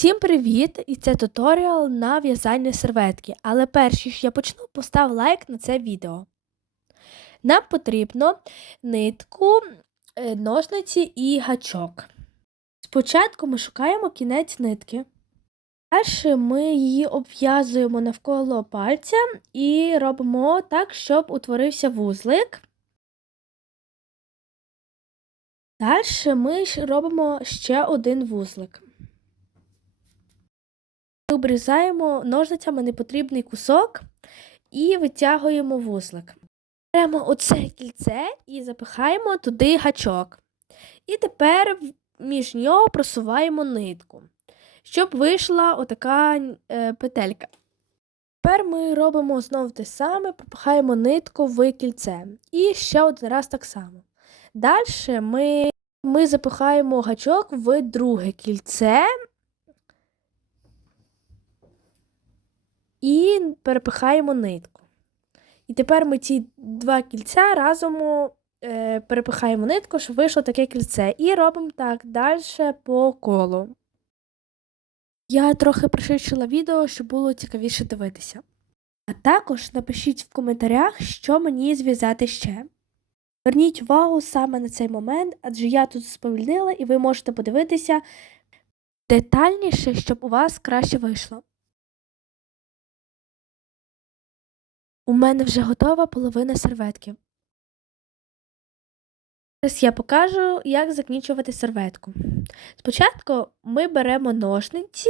Всім привіт! І це туторіал на в'язання серветки. Але перш ніж я почну, постав лайк на це відео. Нам потрібно нитку, е, ножниці і гачок. Спочатку ми шукаємо кінець нитки. Далі ми її обв'язуємо навколо пальця і робимо так, щоб утворився вузлик. Далі ми робимо ще один вузлик. Обрізаємо ножницями непотрібний кусок і витягуємо вузлик. Беремо оце кільце і запихаємо туди гачок. І тепер між нього просуваємо нитку, щоб вийшла отака е, петелька. Тепер ми робимо знову те саме, пропихаємо нитку в кільце. І ще один раз так само. Далі ми, ми запихаємо гачок в друге кільце. І перепихаємо нитку. І тепер ми ці два кільця разом е, перепихаємо нитку, щоб вийшло таке кільце. І робимо так далі по колу. Я трохи пришичила відео, щоб було цікавіше дивитися. А також напишіть в коментарях, що мені зв'язати ще. Зверніть увагу саме на цей момент, адже я тут сповільнила, і ви можете подивитися детальніше, щоб у вас краще вийшло. У мене вже готова половина серветки. Зараз я покажу, як закінчувати серветку. Спочатку ми беремо ножниці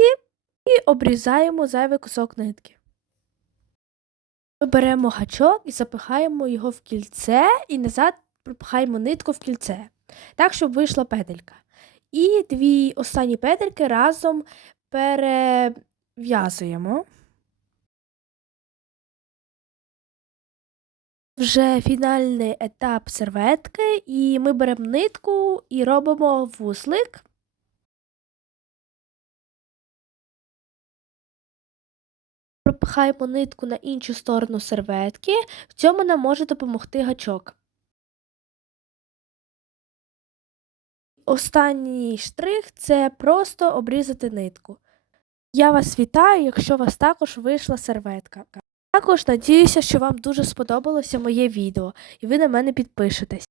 і обрізаємо зайвий кусок нитки. Ми беремо гачок і запихаємо його в кільце і назад пропихаємо нитку в кільце, так, щоб вийшла петелька. І дві останні петельки разом перев'язуємо. Вже фінальний етап серветки, і ми беремо нитку і робимо вузлик. Пропихаємо нитку на іншу сторону серветки, в цьому нам може допомогти гачок. Останній штрих це просто обрізати нитку. Я вас вітаю, якщо у вас також вийшла серветка. Також надіюся, що вам дуже сподобалося моє відео і ви на мене підпишетесь.